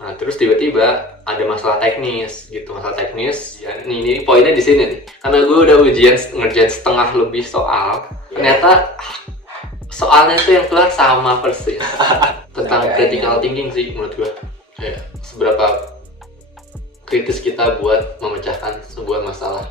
Nah terus tiba-tiba ada masalah teknis gitu, masalah teknis. Ya, ini poinnya di sini nih. Karena gue udah ngerjain setengah lebih soal, ternyata soalnya tuh yang keluar sama persis tentang critical thinking sih menurut gue. Kayak seberapa kritis kita buat memecahkan sebuah masalah.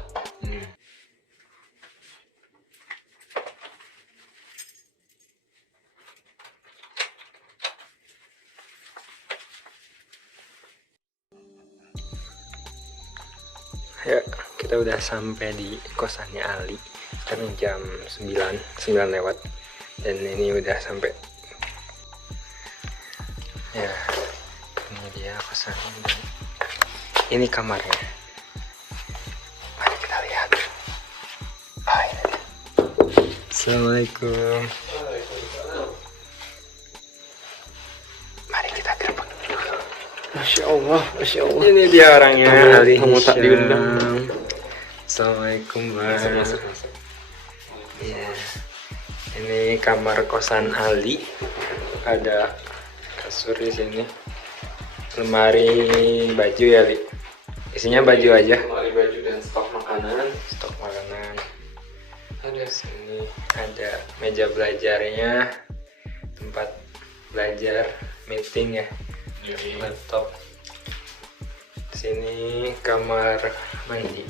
Ya, kita udah sampai di kosannya Ali. Sekarang jam 9 lewat. Dan ini udah sampai. Ya, ini dia kosannya. Dan ini kamarnya. Mari kita lihat. Ah, ini dia. Assalamualaikum. Mari kita gerbek dulu. Masya Allah. Ini dia orangnya, Ali. Kamu tak diundang. Assalamualaikum, Bang. Masuk. Ya. Ini kamar kosan Ali. Ada kasur di sini. Lemari baju ya, Ali. Isinya baju aja. Lemari baju dan stok makanan. Stok makanan. Ada sini, ada meja belajarnya, tempat belajar, meeting ya, laptop. Sini kamar mandi.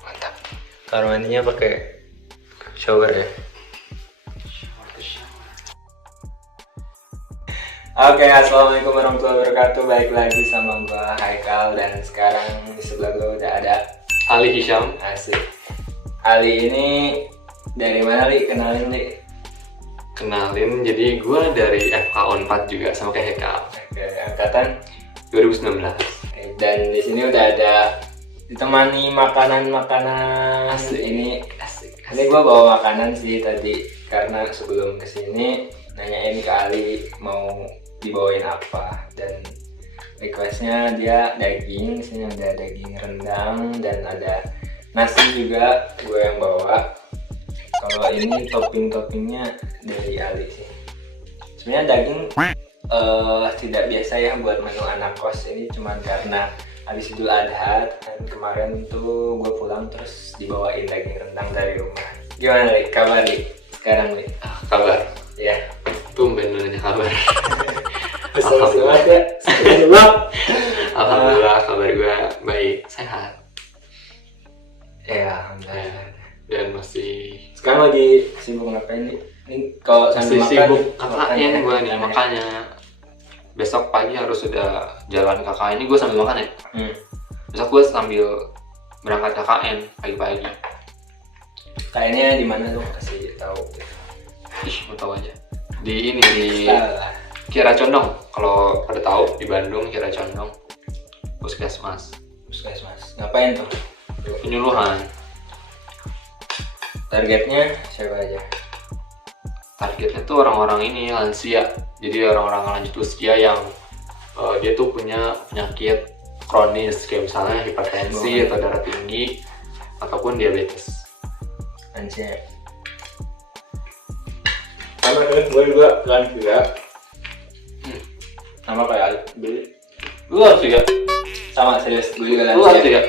Mantap. Kamar mandinya pakai shower ya. Oke, assalamualaikum warahmatullahi wabarakatuh. Balik lagi sama gua Haikal, dan sekarang di sebelah gua udah ada Ali Hisham. Asik. Ali ini dari mana, Li? Kenalin, Li. Kenalin, jadi gue dari FK 4 juga sama kayak Heka. Oke, angkatan 2019. Dan di sini udah ada ditemani makanan-makanan. Asik. Ini Asik. gue bawa makanan sih tadi, karena sebelum kesini nanyain ke Ali mau dibawain apa, dan requestnya dia daging. Di sini ada daging rendang dan ada nasi juga gue yang bawa. Kalau ini topping-toppingnya dari Ali sih. Sebenarnya daging tidak biasa ya buat menu anak kos. Ini cuman karena habis Idul Adha, dan kemarin tuh gue pulang terus dibawain daging rendang dari rumah. Gimana, Li? Kabar, Li? Sekarang, Li? Kabar? Ya. Tumben nanya kabar. Alhamdulillah, kabar gue baik, sehat. Ya, alhamdulillah. Dan masih Sekarang lagi sibuk ngapain, Li? Ini kalau sambil makan sibuk KKN ya, gue nih, makanya besok pagi harus sudah jalan KKN. Ini gue sambil makan ya. Besok gue sambil berangkat KKN pagi-pagi. Kayaknya di mana tuh, kasih tahu. Ih, mau tahu aja. Di ini di Kiara Condong. Kalau pada tahu di Bandung, Kiara Condong. Puskesmas. Puskesmas. Ngapain tuh? Penyuluhan. Targetnya siapa aja? Targetnya tuh orang-orang ini lansia. Jadi orang-orang lanjut usia yang dia tuh punya penyakit kronis, kayak misalnya hipertensi atau darah tinggi ataupun diabetes. Lansia. Sama kan, gue juga lansia. Sama kayak Ali. Beli. Lu harus juga. Sama, serius, gue juga Lu harus lansia. juga.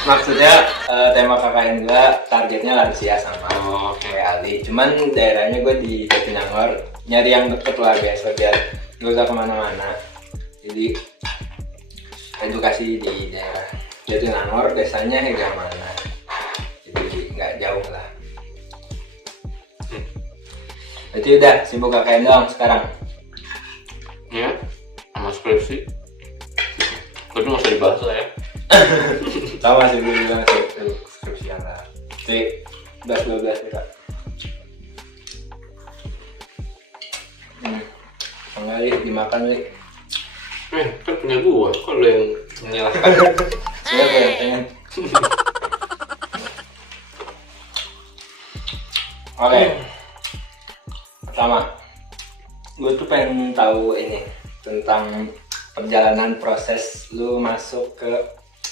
Maksudnya tema KKN gue targetnya lansia sama kayak Ali. Cuman daerahnya gue di Jatinangor, nyari yang deket lah biasa biar gak usah kemana-mana. Jadi edukasi di daerah Jatinangor, desanya Hegamana. Jadi nggak jauh lah. Berarti udah sibuk KKN doang sekarang? Ya, sama skripsi. Tapi nggak usah dibahas lah ya. Sama sih, gue bilang skripsi yang lah. Jadi 11-12 nih, Kak. Enggak, Li, dimakan, Li. Kan punya gua, kok lu yang menyalahkan? Siapa yang pengen? Oke. Pertama, gue tuh pengen tahu ini tentang perjalanan proses lu masuk ke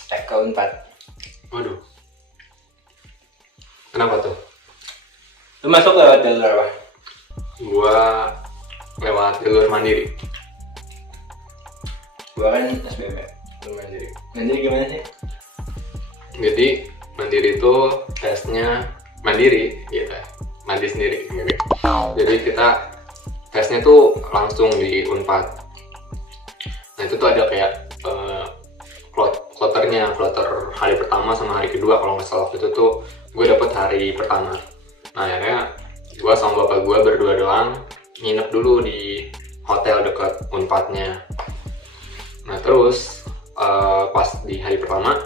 FK 4. Waduh. Kenapa tuh? Lu masuk lewat jalur apa? Gua lewat jalur mandiri. Gua kan SBM, lu mandiri. Mandiri gimana sih? Jadi mandiri itu tesnya mandiri gitu, mandi sendiri gitu. Jadi kita tesnya tuh langsung di Unpad. Nah itu tuh ada kayak kloter hari pertama sama hari kedua kalau nggak salah. Itu tuh gue dapet hari pertama. Nah akhirnya gue sama bapak gue berdua doang nginep dulu di hotel dekat Unpadnya. Nah terus pas di hari pertama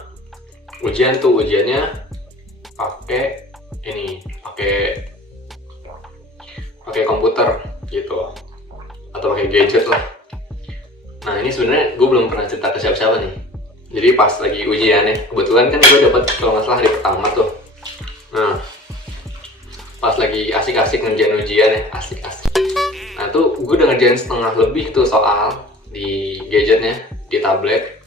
ujiannya pakai komputer gitu atau pakai gadget lah. Nah ini sebenarnya gue belum pernah cerita ke siapa-siapa nih. Jadi pas lagi ujian nih, kebetulan kan gue dapet kalau nggak salah hari pertama tuh. Nah pas lagi asik-asik ngerjain ujian ya, asik-asik. Nah tuh gue udah ngerjain setengah lebih tuh soal di gadgetnya, di tablet.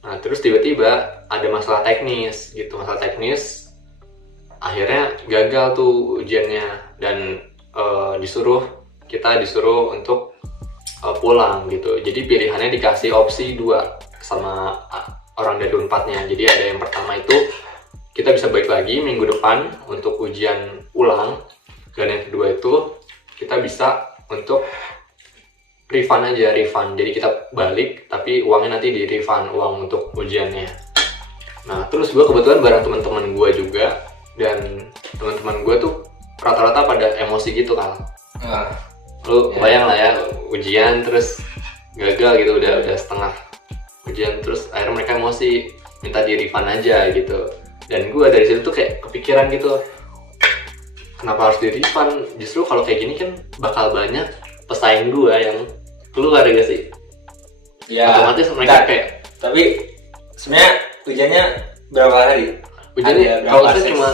Nah terus tiba-tiba ada masalah teknis gitu, akhirnya gagal tuh ujiannya dan kita disuruh untuk pulang gitu. Jadi pilihannya dikasih opsi 2 sama orang dari Unpadnya. Jadi ada yang pertama itu kita bisa balik lagi minggu depan untuk ujian ulang, dan yang kedua itu kita bisa untuk refund. Jadi kita balik tapi uangnya nanti di refund, uang untuk ujiannya. Nah terus gue kebetulan bareng teman-teman gue juga, dan teman-teman gue tuh rata-rata pada emosi gitu kan. Lu kebayang lah ya, ujian terus gagal gitu, udah setengah ujian terus akhirnya mereka emosi minta di refund aja gitu. Dan gue dari situ tuh kayak kepikiran gitu, kenapa harus di refund? Justru kalau kayak gini kan bakal banyak pesaing gue yang keluar ya gak sih? Ya, otomatis mereka kayak. Tapi sebenarnya ujiannya berapa hari? Ujiannya kalau saya cuma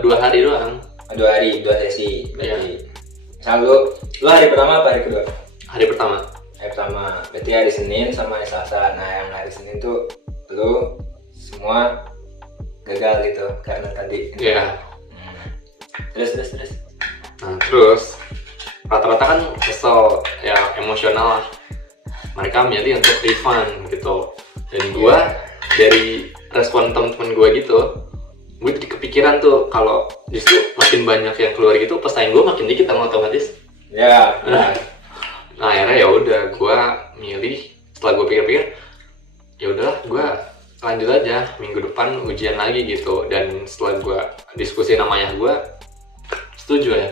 dua hari doang. 2 hari, 2 sesi. Berarti. Iya. Misal lu hari pertama apa hari kedua? Hari pertama. Hari pertama. Berarti hari Senin sama hari Selasa. Nah yang hari Senin tuh lu semua gagal gitu karena tadi. Iya. Terus. Nah terus rata-rata kan kesel ya, emosional lah. Mereka milih untuk refund gitu. Dan gue dari respon temen-temen gue gitu, gue jadi kepikiran tuh kalau justru makin banyak yang keluar gitu, pesaing gue makin dikit kan otomatis. Ya. Nah akhirnya ya udah gue milih, setelah gue pikir-pikir ya udahlah gue lanjut aja minggu depan ujian lagi gitu. Dan setelah gue diskusi sama ayah gue, setuju ya.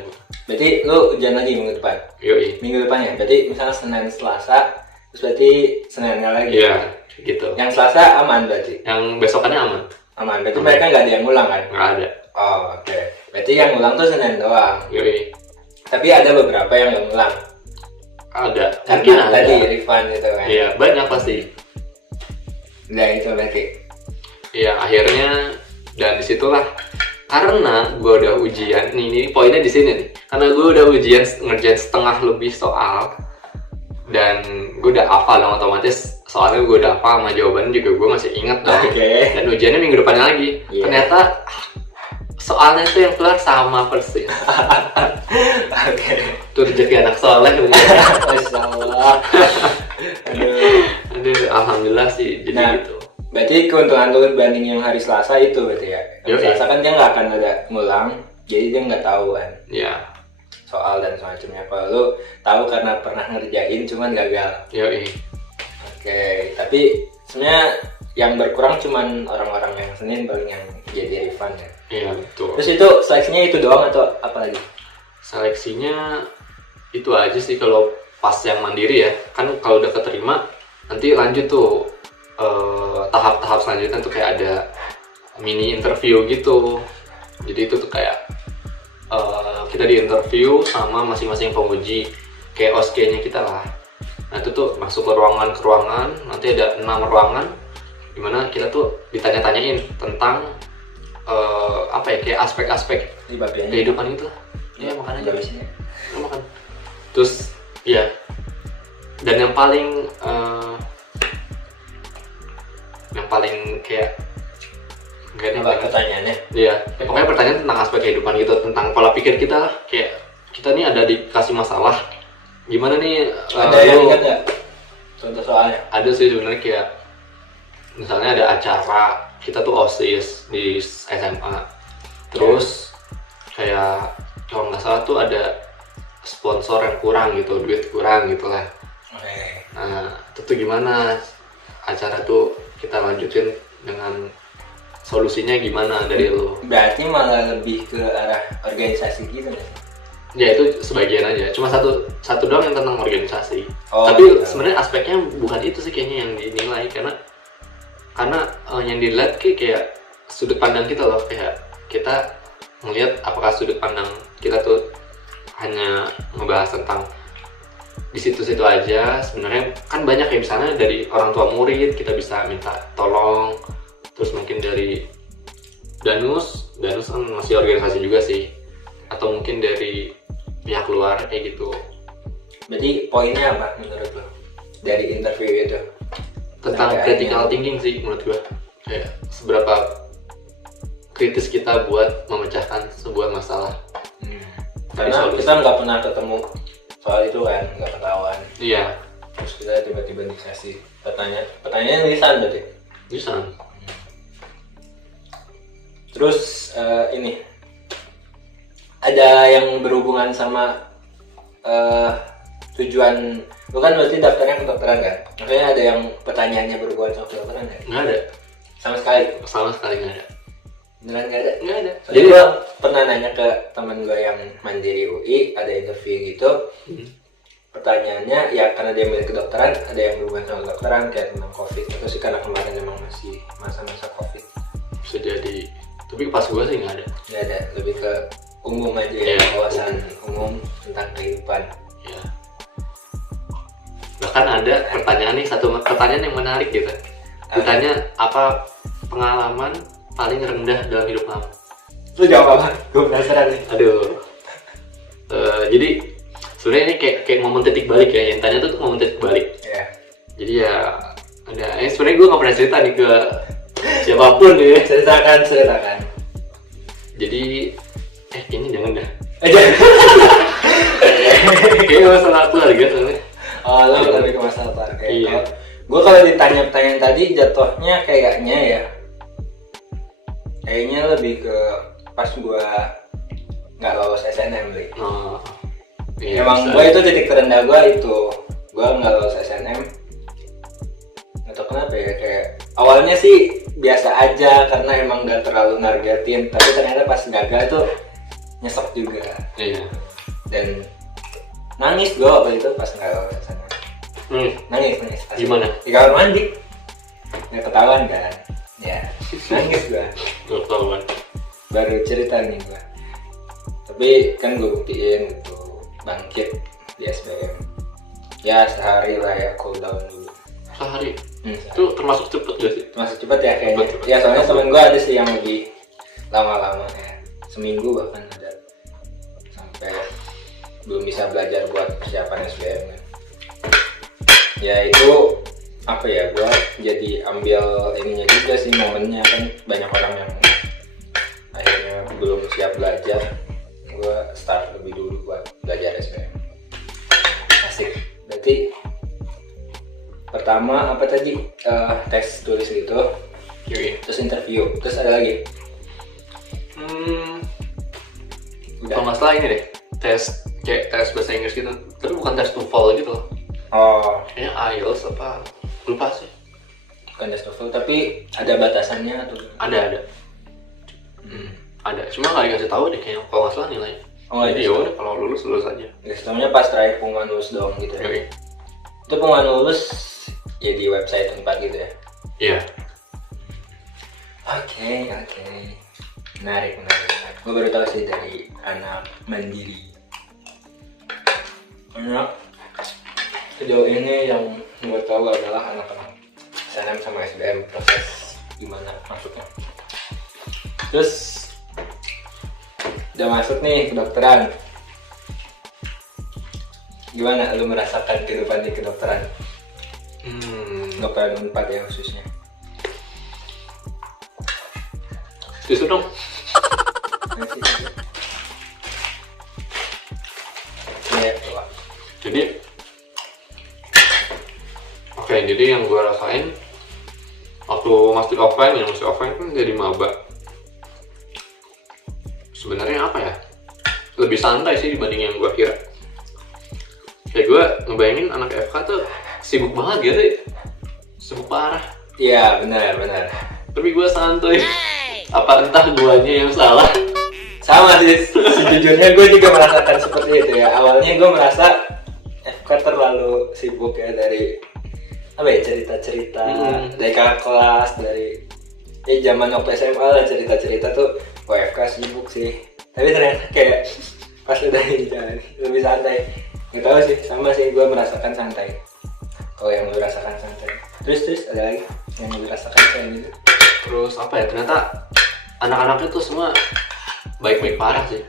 Berarti lu ujian lagi minggu depan? Yoi. Minggu depannya? Berarti misalnya Senin Selasa, terus berarti Seninnya lagi? Iya gitu. Yang Selasa aman berarti? Yang besokannya aman. Aman, berarti mereka nggak ada yang ngulang kan? Nggak ada. Oh oke. Berarti yang ngulang tuh Senin doang? Yoi. Tapi ada beberapa yang nggak ngulang? Ada. Mungkin tadi refund gitu kan? Iya banyak pasti. Udah itu berarti? Iya akhirnya, dan disitulah karena gue udah ujian ini poinnya di sini nih, karena gue udah ujian ngerjain setengah lebih soal dan gue udah hafal dong, otomatis soalnya gue udah hafal sama jawabannya juga gue masih ingat dong. Dan ujiannya minggu depannya lagi. Ternyata soalnya itu yang keluar sama persis. Itu rezeki anak soleh. Masya Allah. Aduh alhamdulillah sih jadi gitu. Berarti keuntungan lu dibanding yang hari Selasa itu berarti ya? Selasa kan dia nggak akan ada ngulang, jadi dia nggak tahu kan soal dan semacamnya. Kalau lu tahu karena pernah ngerjain cuman gagal. Oke, tapi sebenarnya yang berkurang cuman orang-orang yang Senin paling yang jadi refund ya? Iya betul. Terus itu seleksinya itu doang atau apa lagi? Seleksinya itu aja sih kalau pas yang mandiri ya. Kan kalau udah keterima nanti lanjut tuh tahap-tahap selanjutnya tuh kayak ada mini interview gitu. Jadi itu tuh kayak kita di interview sama masing-masing penguji kayak OSCE-nya kita lah. Nah itu tuh masuk ke ruangan, nanti ada 6 ruangan dimana kita tuh ditanya-tanyain tentang kayak aspek-aspek kehidupan itu lah. Ya makan aja biasanya. Makan. Terus ya, dan yang paling kayak pertanyaannya? Iya, pokoknya pertanyaan tentang aspek kehidupan gitu, tentang pola pikir kita lah. Kayak kita nih ada dikasih masalah, gimana nih? Ada yang ingat nggak contoh soalnya? Ada sih sebenarnya, kayak misalnya ada acara kita tuh OSIS di SMA, terus kayak kalau nggak salah tuh ada sponsor yang kurang gitu, duit kurang gitu lah. Nah itu tuh gimana acara tuh kita lanjutin, dengan solusinya gimana dari lu? Berarti malah lebih ke arah organisasi gitu ya? Ya itu sebagian aja, cuma satu doang yang tentang organisasi. Tapi gitu. sebenarnya aspeknya bukan itu sih kayaknya yang dinilai, karena yang dilihat kayak sudut pandang kita loh, kayak kita melihat apakah sudut pandang kita tuh hanya ngebahas tentang di situ-situ aja. Sebenarnya kan banyak ya, misalnya dari orang tua murid kita bisa minta tolong, terus mungkin dari Danus kan masih organisasi juga sih, atau mungkin dari pihak luar kayak gitu. Berarti poinnya apa menurut lo dari interview itu? Tentang critical thinking sih menurut gua, kayak seberapa kritis kita buat memecahkan sebuah masalah. Karena kita nggak pernah ketemu soal itu kan, nggak ketahuan. Iya. Terus kita tiba-tiba dikasih pertanyaan lisan berarti. Bisa. Terus ini ada yang berhubungan sama tujuan, lu kan berarti daftarnya kedokteran kan? Maksudnya ada yang pertanyaannya berhubungan sama kedokteran kan? Nggak ada. Sama sekali nggak ada. beneran nggak ada? Nggak ada. Jadi gua pernah nanya ke teman gua yang mandiri UI, ada interview gitu. Pertanyaannya ya karena dia milih kedokteran, ada yang berhubungan sama kedokteran kayak tentang COVID, atau sih karena kemarin memang masih masa-masa COVID. Bisa jadi. Tapi pas gua sih nggak ada. Nggak ada, lebih ke umum aja ya, wawasan umum tentang kehidupan. Ya. Bahkan ada pertanyaan nih, satu pertanyaan yang menarik gitu. Ditanya apa pengalaman paling rendah dalam hidup kamu? Lu jawab apa? Gue penasaran nih. Aduh. Jadi sebenarnya ini kayak momen titik balik ya. Yang tanya tuh momen titik balik. Iya. Jadi ya ada. Sebenarnya gue nggak pernah cerita nih ke siapapun ya. Ceritakan. Jadi ini jangan dah. Jangan. Kayaknya masalah keluarga soalnya. Oh, lo lebih ke masalah keluarga. Iya. Gue kalau ditanya pertanyaan tadi jatuhnya kayaknya lebih ke pas gue nggak lolos SNM nih. Oh, iya, Emang gue itu titik terendah gue itu, gue nggak lolos SNM. Atau kenapa ya, kayak awalnya sih biasa aja karena emang nggak terlalu nargetin, tapi ternyata pas gagal tuh nyesek juga. Iya. Dan nangis gue waktu itu pas nggak lolos SNM. Nangis. Gimana? Di kamar mandi. Nggak ketahuan kan? Ya, nangis gue. Ketahuan. Baru cerita nih gue. Tapi kan gue buktiin gitu, bangkit di SBM. Ya sehari lah ya, cool down dulu. Sehari? Itu termasuk cepet gak sih? Masuk cepet ya kayaknya. Cepet. Ya soalnya temen gue ada sih yang lebih lama-lama ya. Seminggu bahkan ada. Sampai belum bisa belajar buat persiapan SBM kan. Ya itu apa ya, gue jadi ambil ininya juga sih, momennya kan banyak orang yang akhirnya belum siap belajar, gue start lebih dulu buat belajar SBM. Asik. Berarti pertama apa tadi, tes tulis gitu, terus interview, terus ada lagi Kalau nggak salah ini deh, tes bahasa Inggris gitu, tapi bukan tes TOEFL gitu loh. Oh, Kayaknya IELTS apa, lupa sih. bukan tes TOEFL, tapi ada batasannya atau Ada. Ada, cuma nggak dikasih tahu deh kayaknya, kalau nggak salah nilainya. Jadi ya udah, kalau lulus aja. Sistemnya pas terakhir pengumuman lulus doang gitu ya. Oke. Itu pengumuman lulus ya di website tempat gitu ya. Iya. Oke. Menarik. Gue baru tahu sih dari anak mandiri. Anak sejauh ini yang gue tahu adalah anak-anak SNM sama SBM, proses gimana masuknya. Terus udah masuk nih kedokteran. Gimana lu merasakan kehidupan di kedokteran? Kedokteran Unpad ya khususnya. Tisu dong. Iya, coba. Oke. Jadi jadi yang gue rasain waktu masih offline kan jadi maba. Sebenarnya apa ya? Lebih santai sih dibanding yang gue kira. Kayak gue ngebayangin anak FK tuh sibuk banget gitu, sibuk parah. Iya benar. Tapi gue santuy. Apa entah guanya yang salah? Sama sih, sejujurnya gue juga merasakan seperti itu ya. Awalnya gue merasa FK terlalu sibuk ya, dari apa ya, cerita-cerita dari kakak kelas, dari zaman waktu SMA lah, cerita-cerita tuh FK sibuk sih. Tapi ternyata kayak pas udah ini lebih santai. Gak tau sih, sama sih gue merasakan santai. Kalau yang lu rasakan santai. Terus ada lagi yang lu rasakan kayak gitu. Terus apa ya, ternyata anak-anaknya tuh semua baik-baik parah sih.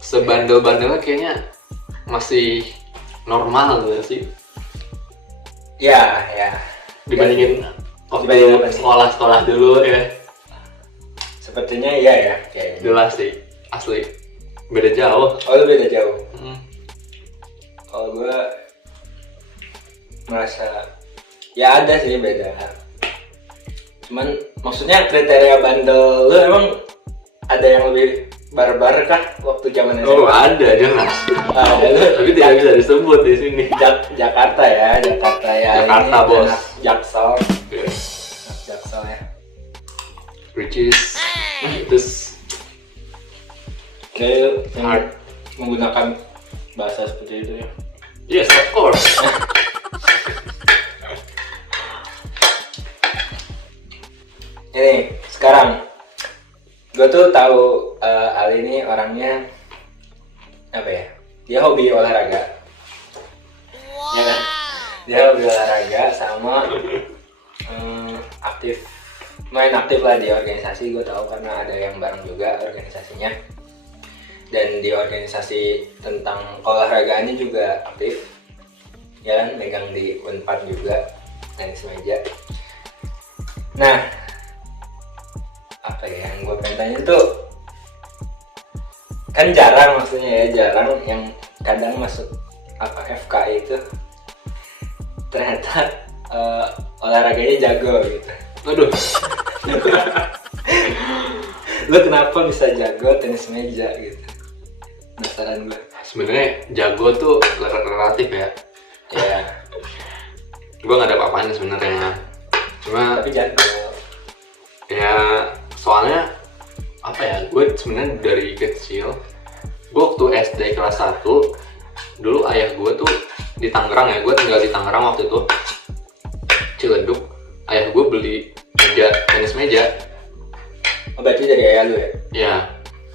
Sebandel-bandelnya kayaknya masih normal gitu sih. Ya. Dibandingin waktu Dibandingin sekolah dulu ya. Sepertinya iya ya, kayak Jelas sih, asli. Beda jauh. Oh lu beda jauh. Kalau gue merasa ya ada sih beda. Cuman maksudnya kriteria bandel lu emang ada yang lebih barbar kah waktu zaman SMA? Oh ada, jelas. Tapi tidak bisa disebut di sini. Jakarta ya. Jakarta, ini bos. anak Jaksel. Okay. Anak Jaksel ya. Which is terus Kayak hard. menggunakan bahasa seperti itu ya. Yes, of course. Ini sekarang gue tuh tahu Ali ini orangnya apa ya? Dia hobi olahraga, ya kan? Dia hobi olahraga sama main aktif lah di organisasi. Gue tahu karena ada yang bareng juga organisasinya. Dan di organisasi tentang olahragaannya juga aktif, ya kan, megang di Unpad juga, tenis meja. Nah, apa ya yang gue pengen tanya tuh, kan jarang yang kadang masuk FK itu ternyata olahraganya jago gitu. Aduh. Lu kenapa bisa jago tenis meja gitu? Penasaran gue. Sebenarnya jago tuh relatif ya. Ya. Gue nggak ada apa-apanya sebenarnya. Cuma Tapi jago. ya soalnya apa ya? Gue sebenarnya dari kecil, gue waktu SD kelas 1 dulu ayah gue tuh di Tangerang ya. Gue tinggal di Tangerang waktu itu, Ciledug. Ayah gue beli tenis meja. Oh, berarti dari ayah lu ya? Ya,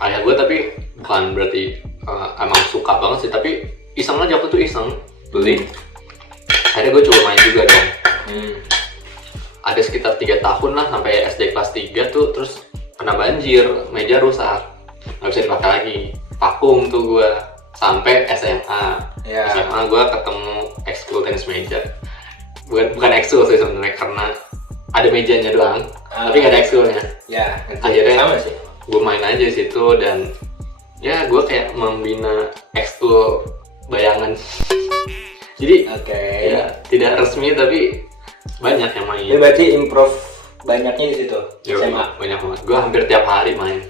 ayah gue tapi bukan berarti emang suka banget sih, tapi iseng aja, waktu itu iseng beli. Akhirnya gue coba main juga dong. Ada sekitar 3 tahun lah sampai SD kelas 3 tuh, terus kena banjir, meja rusak, nggak bisa dipakai lagi. Vakum tuh gue sampai SMA. Ya. SMA gue ketemu ekskul tenis meja. Bukan ekskul sih sebenarnya, karena ada mejanya doang, tapi nggak ada ekskulnya. Ya, Akhirnya sama sih. gue main aja di situ, dan ya gue kayak membina ekskul bayangan. Jadi ya tidak resmi tapi banyak yang main. Ya, berarti improve banyaknya di situ. Ya, SMA. banyak banget. Gue hampir tiap hari main.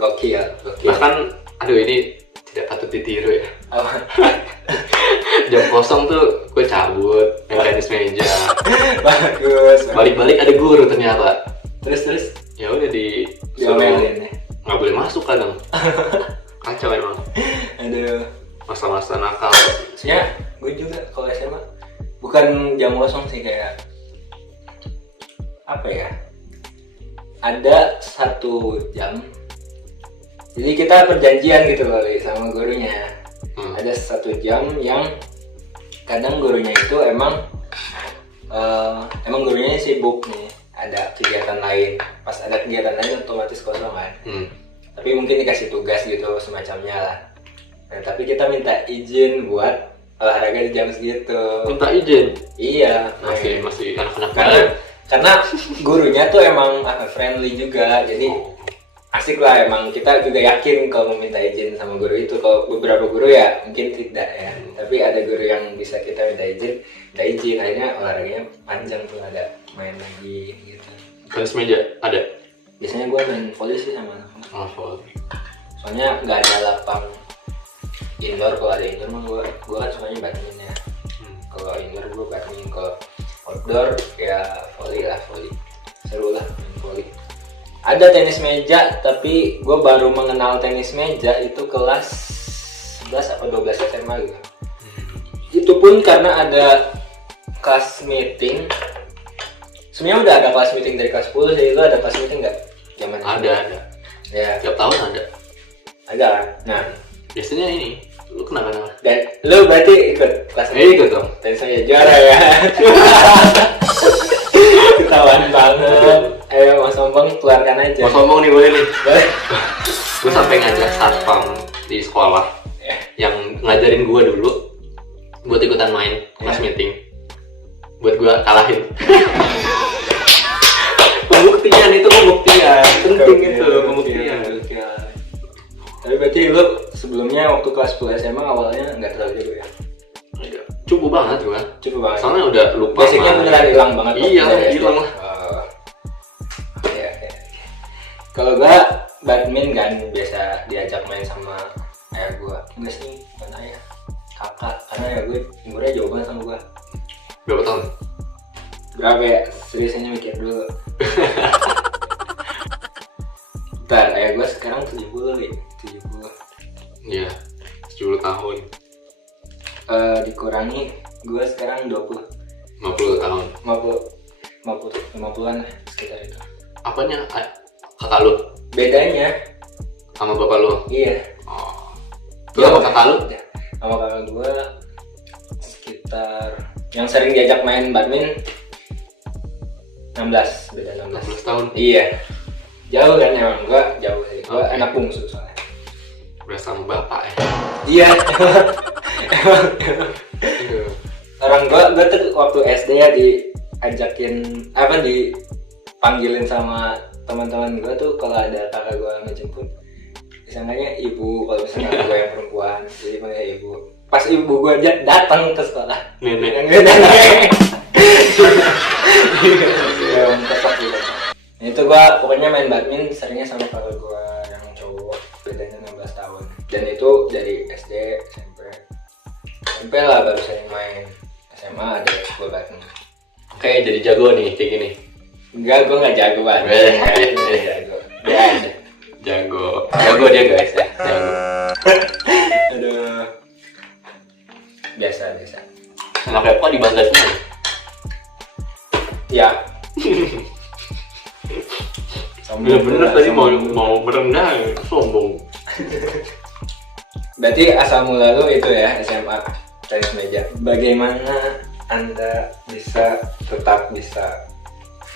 Gokil. Bahkan, aduh ini tidak patut ditiru ya. Oh. Jam kosong tuh gue cabut, main tenis meja. Bagus. Balik-balik ada guru ternyata. Terus. Ya udah Diomelin ya. nggak boleh masuk kadang. Kacau emang. Aduh. Masa-masa nakal. Sebenarnya gue juga kalau SMA bukan jam kosong sih, kayak apa ya? Ada 1 jam. Jadi kita perjanjian gitu loh sama gurunya. Ada 1 jam yang kadang gurunya itu emang gurunya sibuk nih, ada kegiatan lain. Pas ada kegiatan lain otomatis kosong kan. Tapi mungkin dikasih tugas gitu semacamnya lah. Nah, tapi kita minta izin buat olahraga di jam segitu. Minta izin? Iya. Masih anak-anak Karena gurunya tuh emang friendly juga, jadi asik lah, emang kita juga yakin kalau meminta izin sama guru itu. Kalau beberapa guru ya mungkin tidak ya, tapi ada guru yang bisa kita minta izin, akhirnya olahraganya panjang tuh, ada main lagi gitu. Tenis meja ada? Biasanya gue main volley sih sama anak-anak. Oh, volley. Soalnya nggak ada lapang indoor. Kalau ada indoor mah gue kan sukanya badminton ya. Kalau indoor gue badminton, kalau outdoor ya volley lah, volley seru lah main volley. Ada tenis meja, tapi gue baru mengenal tenis meja itu kelas 11 atau 12 SMA gitu. Itu pun karena ada kelas meeting. Sebenarnya udah ada kelas meeting dari kelas 10 sih. Itu ada kelas meeting nggak? Zaman Ada. ya, Tiap tahun ada. ada kan? Nah, Biasanya ini, lu kenapa? dan lu berarti ikut kelas meeting? Ikut dong. Tenis meja juara ya. Ketahuan banget. Ayo Mas Sombong, keluarkan aja. Mau sombong nih, boleh nih. Boleh. Gue sampai ngajak satpam di sekolah yang ngajarin gue dulu buat ikutan main kelas meeting, buat gue kalahin. Pembuktian itu penting itu pembuktian. Tapi berarti lu sebelumnya waktu kelas 10 SMA awalnya nggak terlalu jago ya? Cukup banget gue. Cukup banget. Soalnya udah lupa. Basicnya beneran hilang banget. Iya, hilang lah. Iya. Kalau gua badminton kan biasa diajak main sama ayah gua. Enggak sih, bukan ayah, kakak. Karena ya gue umurnya jauh banget sama gua. Berapa tahun? Berapa ya? Seriusnya mikir dulu. Bentar, ayah gua sekarang 70 nih. 70. Iya, 10 tahun. Dikurangi gua sekarang 20. 50 tahun. 50-an lah sekitar itu. Apanya? Kakak lu? Bedanya, Sama bapak lu? iya. Oh. Lu sama kakak lu? Sama kakak gua sekitar yang sering diajak main badminton 16, beda 16. 16 tahun. Iya. Jauh kan emang, gua jauh sih. Gua Oke. anak bungsu soalnya. Berasa sama bapak ya? Iya. Orang gua tuh waktu SD ya diajakin dipanggilin sama teman-teman gua tuh kalau ada kakak gua ngejemput, disangkanya ibu, kalau misalnya kakak gua yang perempuan jadi panggil ibu. Pas ibu gua aja datang ke sekolah, Nenek. Ya, tetap gitu. Nah, itu gua pokoknya main badminton seringnya sama kakak gua yang cowok, bedanya 16 tahun. Dan itu dari SD, SMP lah baru sering main. SMA ada ekskul badminton. Oke, jadi jago nih kayak gini. Enggak, gue nggak jago banget. Jago. Dia aja. Jago dia guys ya. Jago. Aduh. Biasa. Anak Epko di Bandar semua. Ya. Bener-bener tadi mau merendah sombong. Berarti asal mula lu itu ya SMA tenis meja. Bagaimana Anda tetap bisa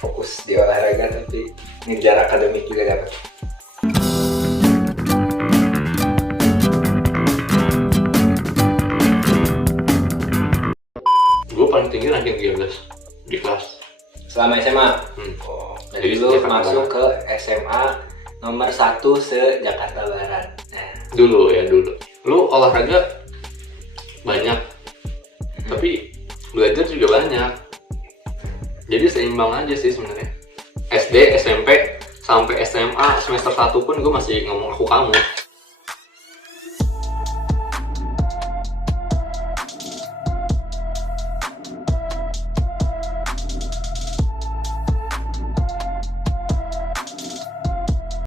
fokus di olahraga tapi ngejar akademik juga dapat? Gue paling tinggi ranking 13 di kelas. Selama SMA? Oh, Jadi lu masuk ke SMA nomor 1 se-Jakarta Barat. Nah. Dulu. Lu olahraga banyak, tapi belajar juga banyak. Jadi seimbang aja sih sebenarnya. SD, SMP, sampai SMA semester 1 pun gue masih ngomong aku kamu.